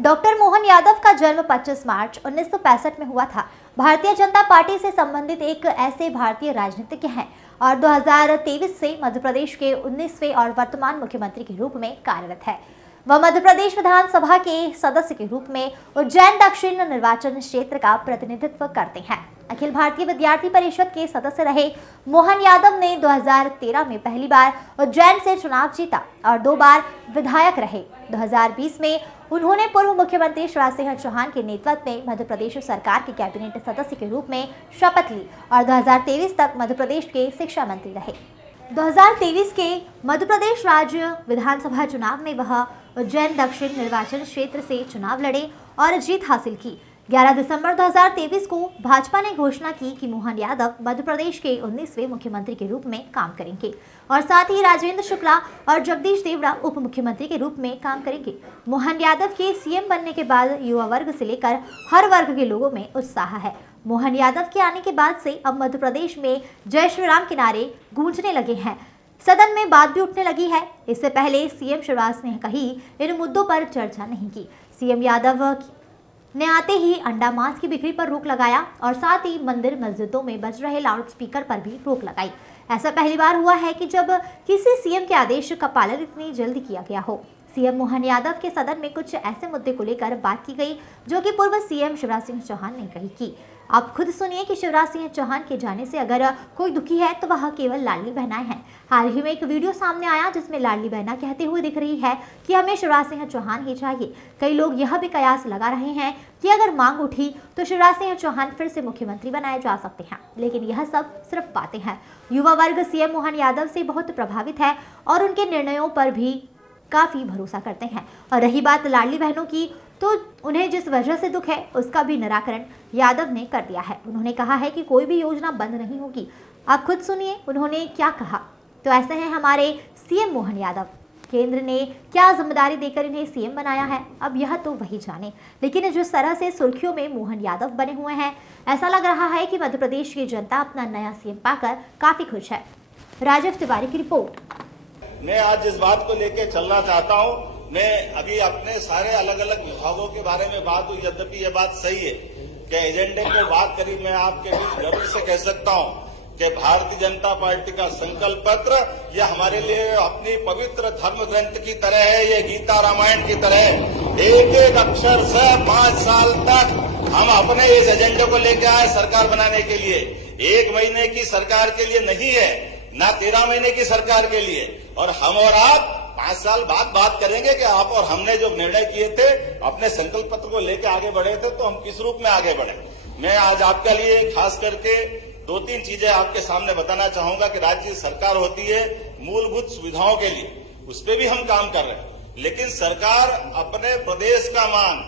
Doctor Mohan Yadav का जन्म 25 मार्च 1965 में हुआ था। भारतीय जनता पार्टी से संबंधित एक ऐसे भारतीय राजनीतिज्ञ हैं और 2023 से मध्य प्रदेश के 19वें और वर्तमान मुख्यमंत्री के रूप में कार्यरत है। वह मध्य प्रदेश विधानसभा के सदस्य के रूप में उज्जैन दक्षिण निर्वाचन क्षेत्र का प्रतिनिधित्व करते हैं। अखिल भारतीय विद्यार्थी परिषद के सदस्य रहे मोहन यादव ने 2013 में पहली बार उज्जैन से चुनाव जीता और 2 बार विधायक रहे। 2020 में उन्होंने पूर्व मुख्यमंत्री शिवराज सिंह चौहान के नेतृत्व में मध्य प्रदेश सरकार के कैबिनेट सदस्य के रूप में शपथ ली और 2023 तक मध्य प्रदेश के शिक्षा मंत्री रहे। 2023 के मध्य प्रदेश राज्य विधानसभा चुनाव में वह उज्जैन दक्षिण निर्वाचन क्षेत्र से चुनाव लड़े और जीत हासिल की। 11 दिसंबर 2023 को भाजपा ने घोषणा की कि मोहन यादव मध्य प्रदेश के 19वें मुख्यमंत्री के रूप में काम करेंगे और साथ ही राजेंद्र शुक्ला और जगदीश देवड़ा उप मुख्यमंत्री के रूप में काम करेंगे। मोहन यादव के सीएम बनने के बाद युवा वर्ग से लेकर हर वर्ग के लोगों में उत्साह है। मोहन यादव के आने के बाद से अब मध्य प्रदेश में जय श्री राम के नारे गूंजने लगे हैं। सदन में बात भी उठने लगी है। इससे पहले सीएम शिवराज ने कहीं इन मुद्दों पर चर्चा नहीं की। सीएम यादव ने आते ही अंडा मांस की बिक्री पर रोक लगाया और साथ ही मंदिर मस्जिदों में बज रहे लाउड स्पीकर पर भी रोक लगाई। ऐसा पहली बार हुआ है कि जब किसी सीएम के आदेश का पालन इतनी जल्दी किया गया हो। सीएम मोहन यादव के सदन में कुछ ऐसे मुद्दे को लेकर बात की गई जो कि पूर्व सीएम शिवराज सिंह चौहान ने कही की। आप खुद सुनिए कि शिवराज सिंह चौहान के जाने से अगर कोई दुखी है तो वह केवल लाडली बहनाएं हैं। हाल ही में एक वीडियो सामने आया जिसमें लाडली बहना कहते हुए दिख रही है कि हमें शिवराज सिंह चौहान ही चाहिए। कई लोग यह भी कयास लगा रहे हैं कि अगर मांग उठी तो शिवराज सिंह चौहान फिर से मुख्यमंत्री बनाए जा सकते हैं, लेकिन यह सब सिर्फ बातें हैं। युवा वर्ग सीएम मोहन यादव से बहुत प्रभावित है और उनके निर्णयों पर भी काफी भरोसा करते हैं। और रही बात लाडली बहनों की, तो उन्हें जिस वजह से दुख है उसका भी निराकरण यादव ने कर दिया है। उन्होंने कहा है कि कोई भी योजना बंद नहीं होगी। आप खुद सुनिए उन्होंने क्या कहा। तो ऐसे हैं हमारे सीएम मोहन यादव। केंद्र ने क्या जिम्मेदारी देकर इन्हें सीएम बनाया है, अब यह तो वही जाने। लेकिन जिस तरह से सुर्खियों में मोहन यादव बने हुए हैं, ऐसा लग रहा है कि मध्य प्रदेश की जनता अपना नया सीएम पाकर काफी खुश है। राजीव तिवारी की रिपोर्ट। मैं आज इस बात को लेकर चलना चाहता हूं। मैं अभी अपने सारे अलग अलग विभागों के बारे में बात हुई, यद्यपि यह बात सही है कि एजेंडे को बात करी। मैं आपके बीच गर्व से कह सकता हूं कि भारतीय जनता पार्टी का संकल्प पत्र यह हमारे लिए अपनी पवित्र धर्म ग्रंथ की तरह है। ये गीता रामायण की तरह है। एक एक अक्षर से 5 साल तक हम अपने इस एजेंडे को लेकर आए सरकार बनाने के लिए। 1 महीने की सरकार के लिए नहीं है, ना 13 महीने की सरकार के लिए। और हम और आप 5 साल बाद बात करेंगे कि आप और हमने जो निर्णय किए थे, अपने संकल्प पत्र को लेकर आगे बढ़े थे, तो हम किस रूप में आगे बढ़े। मैं आज आपके लिए खास करके 2-3 चीजें आपके सामने बताना चाहूंगा कि राज्य सरकार होती है मूलभूत सुविधाओं के लिए, उस पर भी हम काम कर रहे हैं। लेकिन सरकार अपने प्रदेश का मान,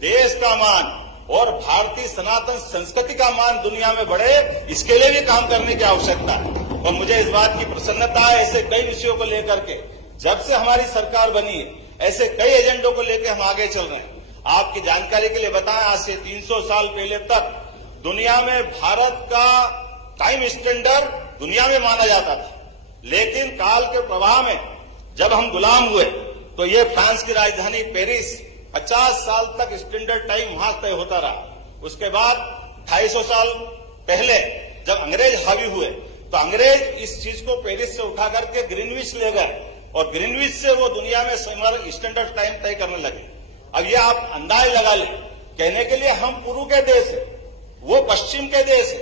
देश का मान और भारतीय सनातन संस्कृति का मान दुनिया में बढ़े, इसके लिए भी काम करने की आवश्यकता है। और मुझे इस बात की प्रसन्नता है, ऐसे कई विषयों को लेकर के जब से हमारी सरकार बनी है, ऐसे कई एजेंडों को लेकर हम आगे चल रहे हैं। आपकी जानकारी के लिए बताएं, आज से 300 साल पहले तक दुनिया में भारत का टाइम स्टैंडर्ड दुनिया में माना जाता था। लेकिन काल के प्रवाह में जब हम गुलाम हुए तो ये फ्रांस की राजधानी पेरिस 50 साल तक स्टैंडर्ड टाइम वहां तय होता रहा। उसके बाद 250 साल पहले जब अंग्रेज हावी हुए तो अंग्रेज इस चीज को पेरिस से उठा करके ग्रीनविच ले गए और ग्रीनविच से वो दुनिया में स्टैंडर्ड टाइम तय करने लगे। अब ये आप अंदाज लगा लें, कहने के लिए हम पूर्व के देश है, वो पश्चिम के देश है।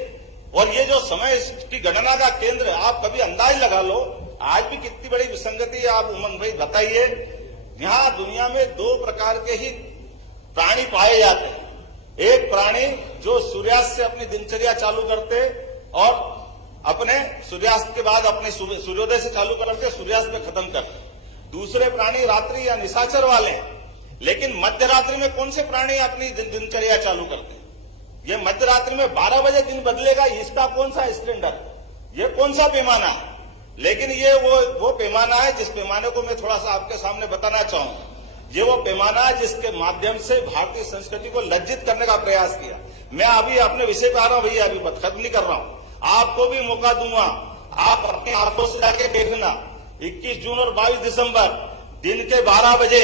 और ये जो समय की गणना का केंद्र है, आप कभी अंदाज लगा लो आज भी कितनी बड़ी विसंगति है। आप उमंग भाई बताइए, यहाँ दुनिया में 2 प्रकार के ही प्राणी पाए जाते हैं। एक प्राणी जो सूर्यास्त से अपनी दिनचर्या चालू करते और अपने सूर्यास्त के बाद अपने सूर्योदय से चालू करते, सूर्यास्त में खत्म करते। दूसरे प्राणी रात्रि या निशाचर वाले हैं। लेकिन मध्य रात्रि में कौन से प्राणी अपनी दिनचर्या चालू करते हैं? ये मध्य रात्रि में 12 बजे दिन बदलेगा, इसका कौन सा स्टैंडर्ड, ये कौन सा पैमाना है? लेकिन ये वो पैमाना है जिस पैमाने को मैं थोड़ा सा आपके सामने बताना चाहूंगा। ये वो पैमाना है जिसके माध्यम से भारतीय संस्कृति को लज्जित करने का प्रयास किया। मैं अभी अपने विषय पे आ रहा हूं भैया, अभी खत्म नहीं कर रहा हूं। आपको भी मौका दूंगा, आप अपने आंखों से जाके देखना। 21 जून और 22 दिसंबर दिन के 12 बजे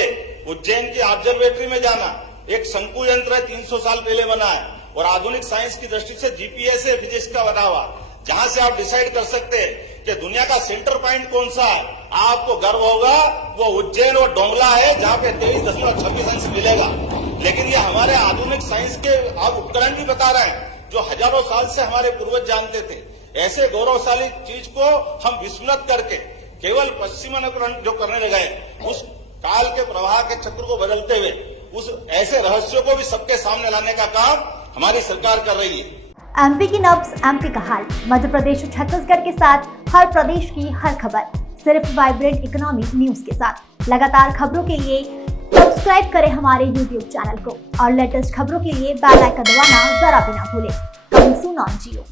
उज्जैन की ऑब्जर्वेटरी में जाना, एक शंकु यंत्र है 300 साल पहले बना है, और आधुनिक साइंस की दृष्टि से जीपीएस है फिजिक्स का बना हुआ, जहां से आप डिसाइड कर सकते हैं कि दुनिया का सेंटर पॉइंट कौन सा है। आपको गर्व होगा वो उज्जैन और डोंगला है, जहां पे 23.26 अंश मिलेगा। लेकिन ये हमारे आधुनिक साइंस के आप उपकरण भी बता रहे हैं, जो हजारों साल से हमारे पूर्वज जानते थे। ऐसे गौरवशाली चीज को हम विस्मृत करके केवल पश्चिमानुकरण जो करने लगे, उस काल के प्रवाह के चक्र को बदलते हुए उस ऐसे रहस्यों को भी सबके सामने लाने का काम हमारी सरकार कर रही है। एमपी की नब्ज, एमपी का हाल। मध्य प्रदेश और छत्तीसगढ़ के साथ हर प्रदेश की हर खबर, सिर्फ वाइब्रेंट इकोनॉमी न्यूज के साथ। लगातार खबरों के लिए सब्सक्राइब करें हमारे YouTube चैनल को और लेटेस्ट खबरों के लिए बेल आइकन दबाना जरा भी ना भूलें। Coming soon on Jio.